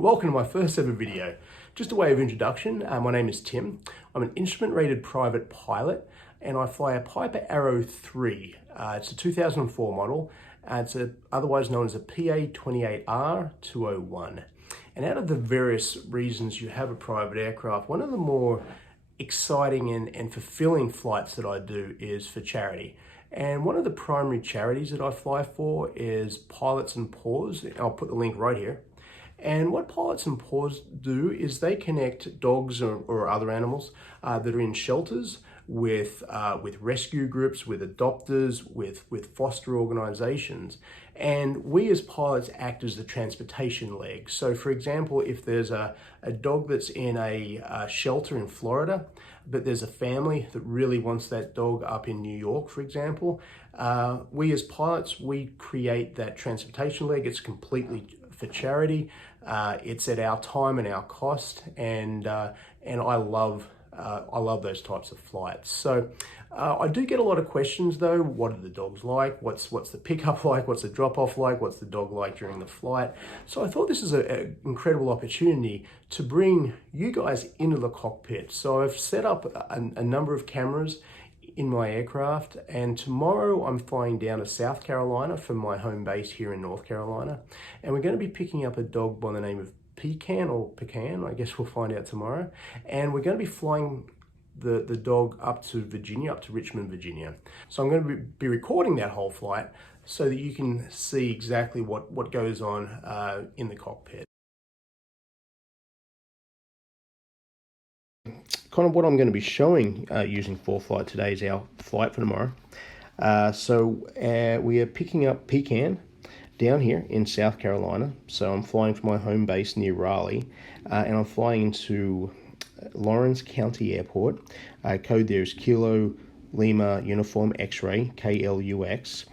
Welcome to my first ever video. Just a way of introduction, my name is Tim. I'm an instrument rated private pilot and I fly a Piper Arrow III. It's a 2004 model. It's otherwise known as a PA28R-201. And out of the various reasons you have a private aircraft, one of the more exciting and fulfilling flights that I do is for charity. And one of the primary charities that I fly for is Pilots and Paws. I'll put the link right here. And what Pilots and Paws do is they connect dogs or other animals that are in shelters with rescue groups, with adopters, with foster organizations. And we as pilots act as the transportation leg. So for example, if there's a dog that's in a shelter in Florida, but there's a family that really wants that dog up in New York, for example, we as pilots, we create that transportation leg. It's completely for charity. It's at our time and our cost, and I love those types of flights. So I do get a lot of questions though. What are the dogs like? What's the pickup like? What's the drop off like? What's the dog like during the flight? So I thought this is an incredible opportunity to bring you guys into the cockpit. So I've set up a number of cameras in my aircraft, and tomorrow I'm flying down to South Carolina from my home base here in North Carolina, and we're going to be picking up a dog by the name of Pecan, or Pecan, I guess we'll find out tomorrow, and we're going to be flying the dog up to Virginia, up to Richmond, Virginia. So I'm going to be recording that whole flight so that you can see exactly what goes on in the cockpit. Kind of what I'm going to be showing using ForeFlight today is our flight for tomorrow. We are picking up Pecan down here in South Carolina. So I'm flying from my home base near Raleigh, and I'm flying into Lawrence County Airport. Code there is Kilo Lima Uniform X-Ray, KLUX.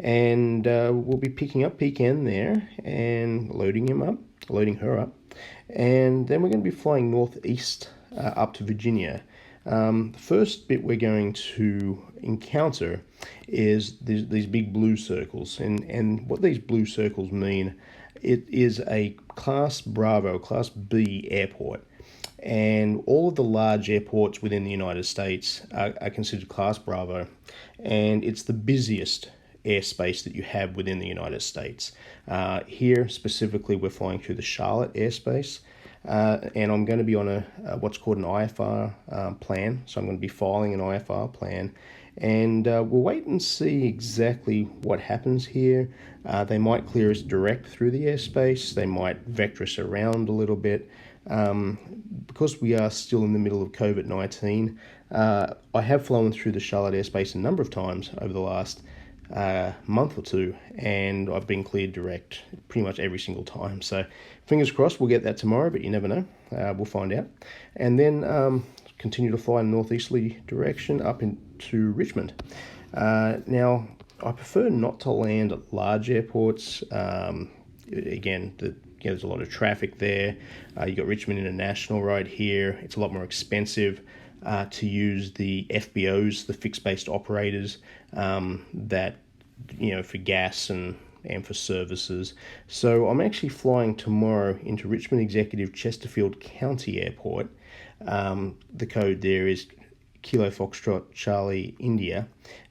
And we'll be picking up Pecan there and loading her up. And then we're going to be flying northeast up to Virginia. The first bit we're going to encounter is these big blue circles, and what these blue circles mean, it is a Class Bravo, Class B airport, and all of the large airports within the United States are considered Class Bravo, and it's the busiest airspace that you have within the United States. Here specifically, we're flying through the Charlotte airspace. And I'm going to be on what's called an IFR plan. So I'm going to be filing an IFR plan, and we'll wait and see exactly what happens here. They might clear us direct through the airspace. They might vector us around a little bit. Because we are still in the middle of COVID-19, I have flown through the Charlotte airspace a number of times over the last month or two, and I've been cleared direct pretty much every single time. So fingers crossed we'll get that tomorrow, but you never know. We'll find out. And then continue to fly in northeasterly direction up into Richmond. Now, I prefer not to land at large airports. Again, there's a lot of traffic there. You got Richmond International right here. It's a lot more expensive to use the FBOs, the fixed-based operators, that, for gas and for services. So I'm actually flying tomorrow into Richmond Executive Chesterfield County Airport. The code there is Kilo Foxtrot Charlie India,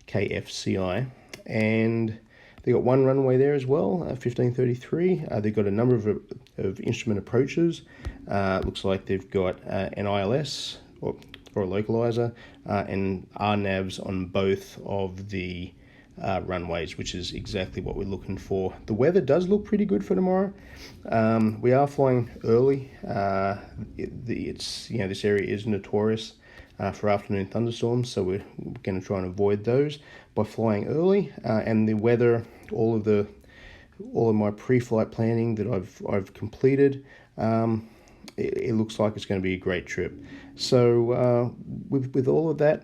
KFCI, and they got one runway there as well, 1533. They've got a number of instrument approaches. Looks like they've got an ILS or a localizer, and RNAVs on both of the runways, which is exactly what we're looking for. The weather does look pretty good for tomorrow. We are flying early. This area is notorious for afternoon thunderstorms, so we're going to try and avoid those by flying early. And the weather, all of my pre-flight planning that I've completed, it looks like it's going to be a great trip. So with all of that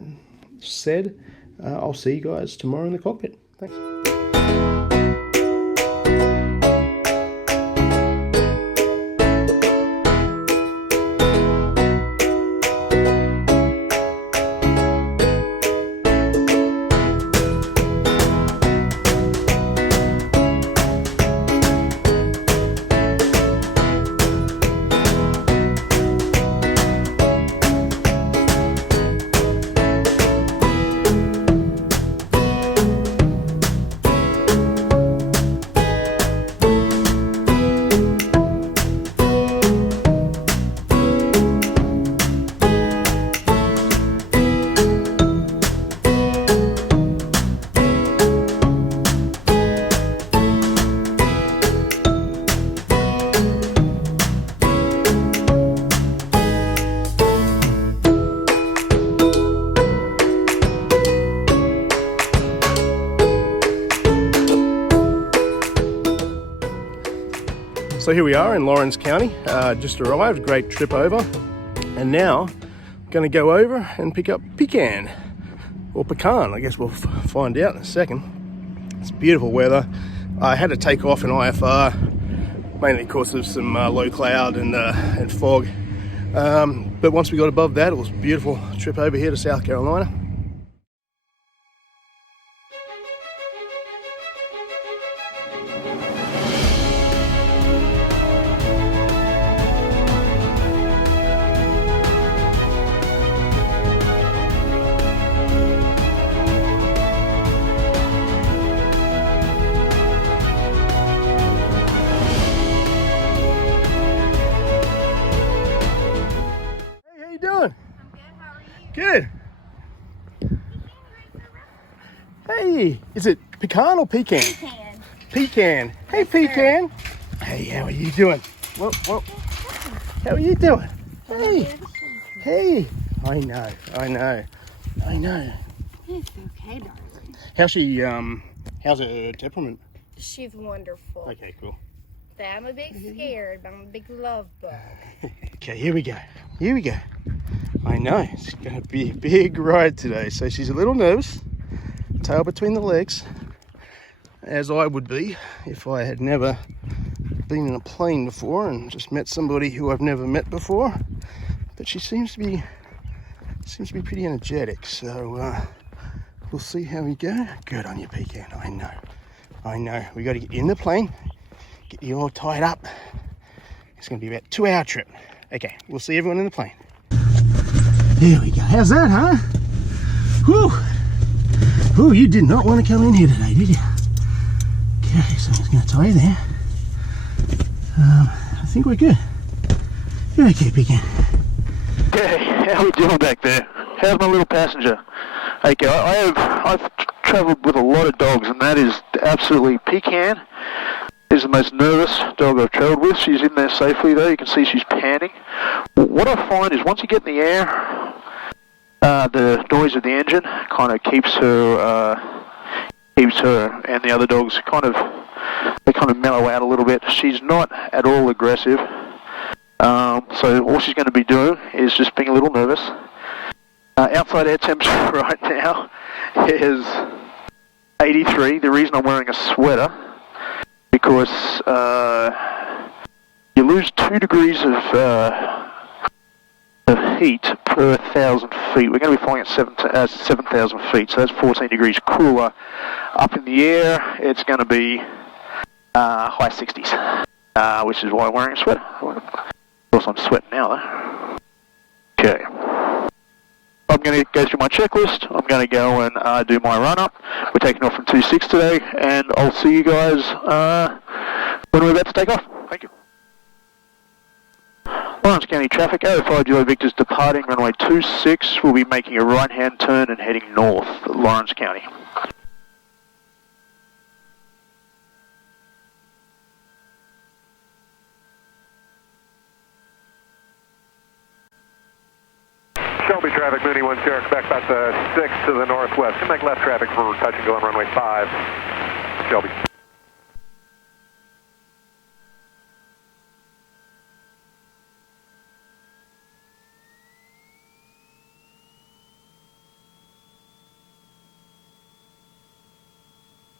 said, I'll see you guys tomorrow in the cockpit. Thanks. So here we are in Lawrence County, just arrived, great trip over, and now I'm going to go over and pick up Pecan, or Pecan, I guess we'll find out in a second. It's beautiful weather. I had to take off in IFR, mainly because of some low cloud and fog, but once we got above that, it was a beautiful trip over here to South Carolina. Doing? I'm good, how are you? Good. Hey, is it Pecan or Pecan? Pecan. Pecan. Hey, Yes, Pecan. Hey, how are you doing? Whoa. How are you doing? Hey. Hey. I know. It's okay, darling. How's her temperament? She's wonderful. Okay, cool. I'm a bit scared, but I'm a big love bug. Okay, here we go. I know, it's going to be a big ride today. So she's a little nervous, tail between the legs, as I would be if I had never been in a plane before and just met somebody who I've never met before. But she seems to be pretty energetic, so we'll see how we go. Good on you, Pecan. I know. We got to get you in the plane, get you all tied up. It's going to be about a 2-hour trip. Okay, we'll see everyone in the plane. There we go. How's that, huh? Whew, you did not want to come in here today, did you? Okay, so I'm just going to tie you there. I think we're good. You're okay, Pecan. Hey, how are we doing back there? How's my little passenger? Okay, I've travelled with a lot of dogs, and that is absolutely Pecan is the most nervous dog I've travelled with. She's in there safely though. You can see she's panting. What I find is once you get in the air, the noise of the engine kind of keeps her and the other dogs kind of mellow out a little bit. She's not at all aggressive. So all she's going to be doing is just being a little nervous. Outside air temperature right now is 83. The reason I'm wearing a sweater because you lose 2 degrees of heat per 1,000 feet. We're going to be flying at 7,000 feet, so that's 14 degrees cooler. Up in the air, it's going to be high 60s, which is why I'm wearing a sweater. Of course, I'm sweating now, though. Okay. I'm going to go through my checklist. I'm going to go and do my run-up. We're taking off from 26 today, and I'll see you guys when we're about to take off. Thank you. Lawrence County traffic, 05 July Victor's departing runway 26. We'll be making a right-hand turn and heading north, Lawrence County. Shelby traffic, Mooney 1 Sierra, expect about the 6 to the northwest. Can make left traffic for touch and go on runway 5. Shelby.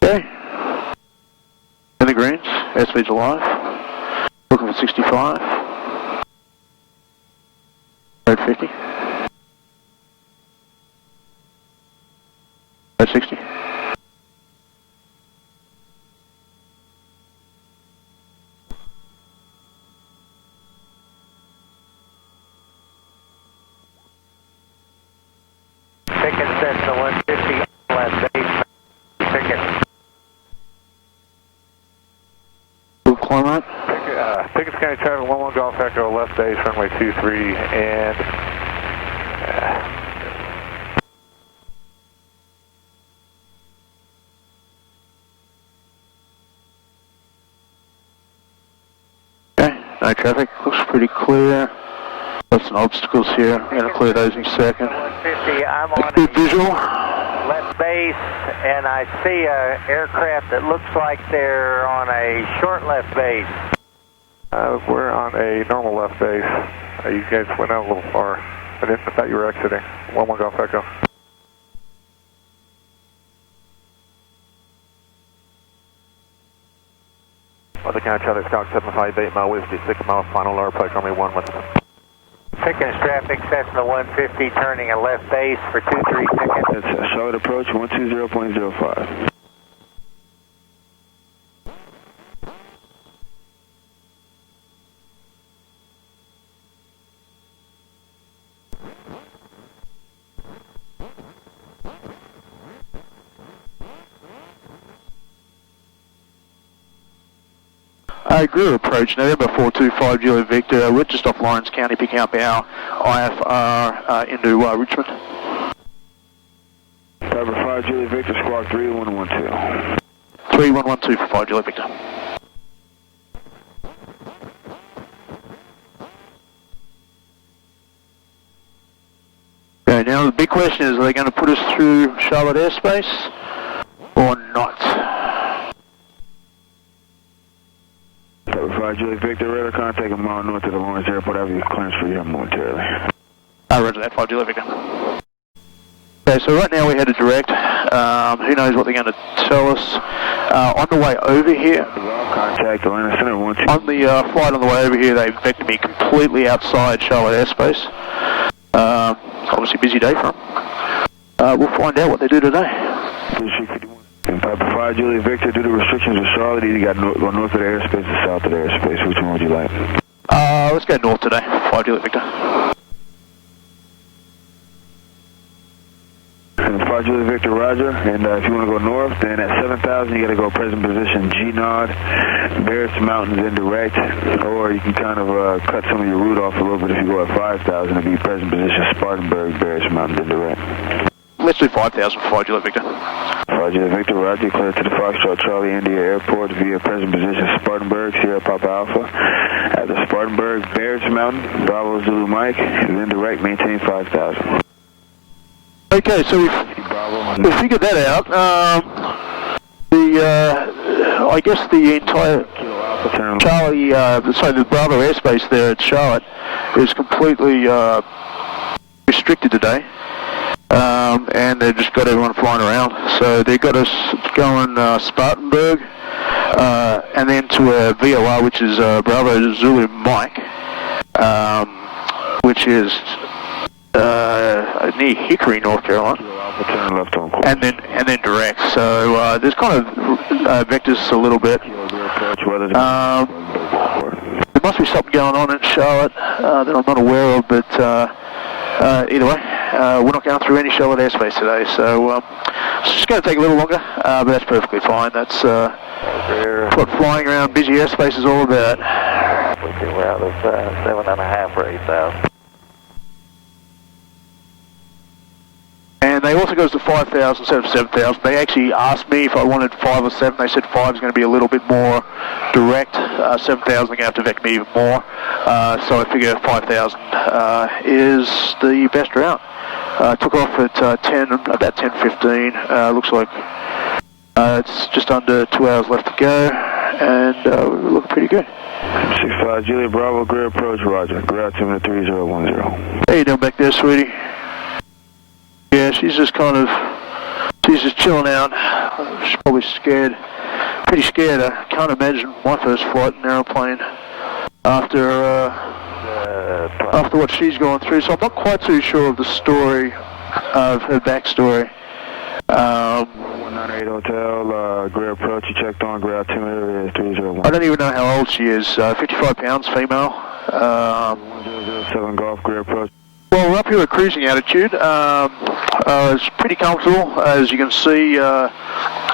Okay. In the greens, airspeed's alive. Looking for 65. Road 50. 60. Pican sets the 150 left base. Pican. Climb out. Pickens County traffic, 11 Golf Echo, left base, runway 23, and no traffic, looks pretty clear. Got some obstacles here, I'm going to clear those in a second. 150, I'm on Good visual. left base, and I see a aircraft that looks like they're on a short left base. We're on a normal left base. You guys went out a little far. I thought you were exiting. 1-1 Golf Echo. Other County Charlie Scout 758 mile whiskey, 6 mile final lower approach, only 1 with us. Pickens traffic, Cessna 150, turning a left base for 23 seconds. That's Charlotte approach 120.05. Greer approach, November 425 Juliet Victor. We're just off Lawrence County, picking up our IFR into Richmond. Piper 5 Juliet Victor, squawk 3112. 3112 for 5 Juliet Victor. Okay, now the big question is, are they going to put us through Charlotte airspace or not? Piper 5 Juliet Victor, radar contact a mile north of the Lawrence Airport. I'll have you clearance for you momentarily. Roger that, 5 Juliet Victor. Okay, so right now we're headed direct. Who knows what they're going to tell us. On the way over here, Contact Atlanta Center 12. on the flight on the way over here, they vectored me completely outside Charlotte airspace. Obviously busy day for them. We'll find out what they do today. And Piper 5 Juliet Victor, due to restrictions with Charlotte, either got go north of the airspace or south of the airspace. Which one would you like? Let's go north today, 5 Juliet Victor. And 5 Juliet Victor, roger. And if you want to go north, then at 7,000, you got to go present position G-Nod, Barrett's Mountains indirect, or you can kind of cut some of your route off a little bit if you go at 5,000, it'd be present position Spartanburg, Barrett's Mountains indirect. Let's do 5,000 for 5 Juliet Victor. 5 Juliet Victor, roger. Clear to the Foxtrot Charlie India Airport via present position Spartanburg, Sierra Papa Alpha. At the Spartanburg, Barrett's Mountain, Bravo Zulu Mike, and indirect, maintain 5,000. Okay, so we figured that out. I guess the entire Charlie, the Bravo airspace there at Charlotte is completely restricted today. And they've just got everyone flying around. So they've got us going Spartanburg, and then to a VOR, which is Bravo Zulu Mike, which is near Hickory, North Carolina, and then direct. So there's kind of vectors a little bit. There must be something going on in Charlotte that I'm not aware of, but either way, we're not going through any Charlotte airspace today, so it's just going to take a little longer, but that's perfectly fine. That's what flying around busy airspace is all about. We're out of 7.5 for 8,000. And they also goes to 5,000 instead of 7,000. They actually asked me if I wanted 5 or 7. They said 5 is going to be a little bit more direct. 7,000 they're going to have to vector me even more. So I figure 5,000 is the best route. Took off at about 10:15. Looks like it's just under 2 hours left to go, and we're looking pretty good. 65 Juliet Bravo, Greer approach, roger. Greer altimeter 3010. How you doing back there, sweetie? Yeah, she's just chilling out. She's probably scared, pretty scared. I can't imagine my first flight in an aeroplane after what she's gone through. So I'm not quite too sure of the story, of her backstory. 198 Hotel, Greer approach, you checked on, Greer altimeter is 301. I don't even know how old she is. 55 pounds, female. 1007 Golf, Greer approach. Well, we're up here at cruising altitude. It's pretty comfortable, as you can see.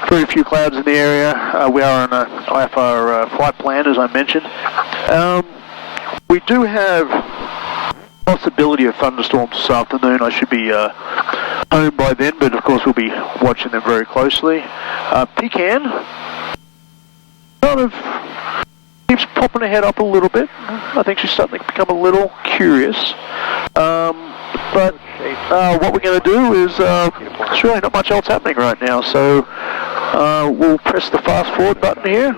Very few clouds in the area. We are on an IFR flight plan, as I mentioned. We do have possibility of thunderstorms this afternoon. I should be home by then, but of course we'll be watching them very closely. Pecan kind of keeps popping her head up a little bit. I think she's starting to become a little curious. But what we're going to do is, there's really not much else happening right now, so we'll press the fast forward button here.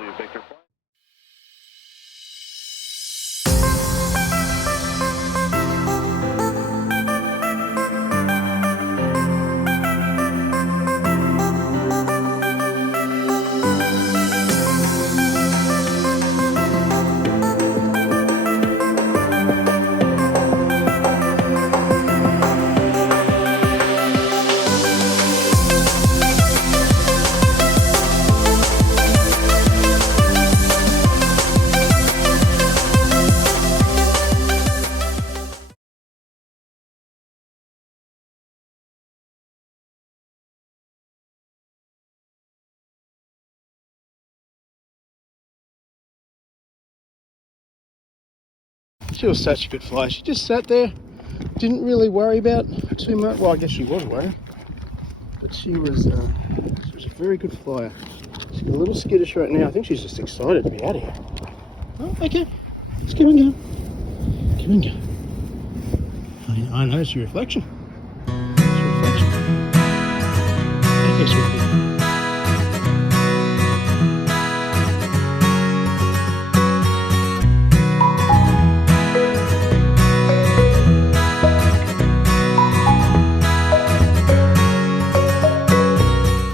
She was such a good flyer. She just sat there, didn't really worry about too much. Well, I guess she was worried, but she was a very good flyer. She's a little skittish right now. I think she's just excited to be out of here. Oh, okay. Let's give and go. Give and go. I know it's your reflection. It's your reflection. Okay, sweetie.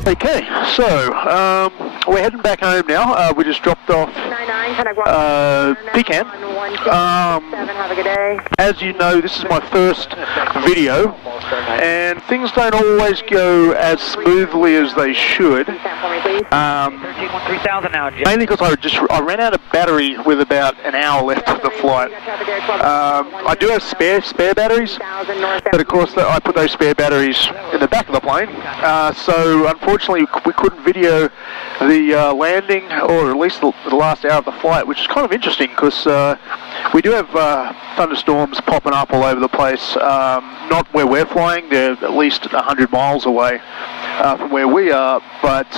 Okay, so we're heading back home now. We just dropped off Pecan. Have a good day. As you know, this is my first video, and things don't always go as smoothly as they should. Mainly because I ran out of battery with about an hour left of the flight. I do have spare batteries, but of course I put those spare batteries in the back of the plane. So unfortunately we couldn't video the landing, or at least the last hour of the flight, which is kind of interesting because we do have thunderstorms popping up all over the place. Not where we're flying, they're at least 100 miles away from where we are, but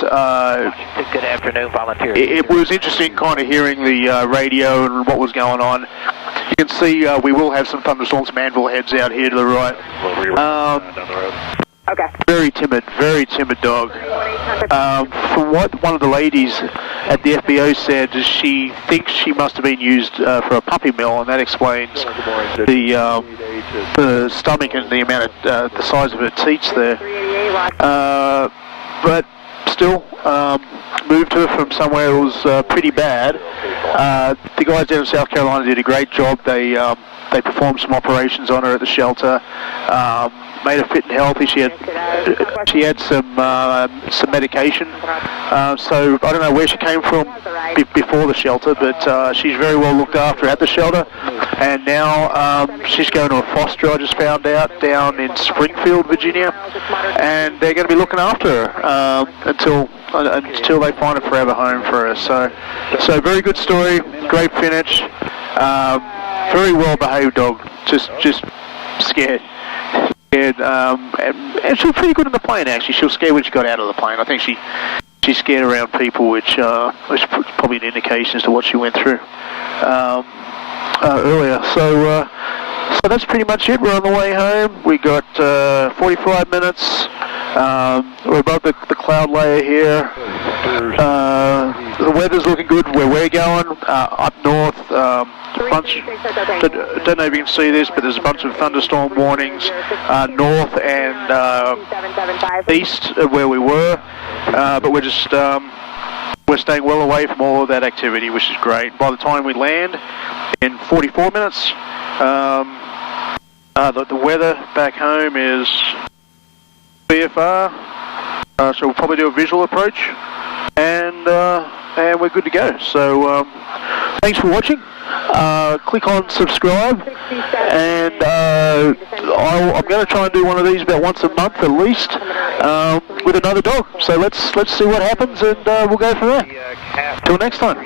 Good afternoon, volunteers. it was interesting kind of hearing the radio and what was going on. You can see we will have some thunderstorms, Manville heads out here to the right. Okay. Very timid dog. From what one of the ladies at the FBO said, she thinks she must have been used for a puppy mill, and that explains the stomach and the amount of the size of her teats there. But still, moved her from somewhere that was pretty bad. The guys down in South Carolina did a great job. They performed some operations on her at the shelter. Made her fit and healthy. She had some medication. So I don't know where she came from before the shelter, but she's very well looked after at the shelter. And now she's going to a foster, I just found out, down in Springfield, Virginia. And they're going to be looking after her until they find a forever home for her. So very good story, great finish. Very well behaved dog. Just scared. And she was pretty good in the plane, actually. She was scared when she got out of the plane. I think she's scared around people, which was probably an indication as to what she went through earlier. So that's pretty much it. We're on the way home. We got 45 minutes. We're above the cloud layer here. The weather's looking good where we're going. Up north, bunch, don't know if you can see this, but there's a bunch of thunderstorm warnings north and east of where we were. But we're just we're staying well away from all of that activity, which is great. By the time we land in 44 minutes, the weather back home is BFR, so we'll probably do a visual approach, and we're good to go. So thanks for watching. Click on subscribe, and I'm going to try and do one of these about once a month at least with another dog. So let's see what happens, and we'll go from there. Till next time.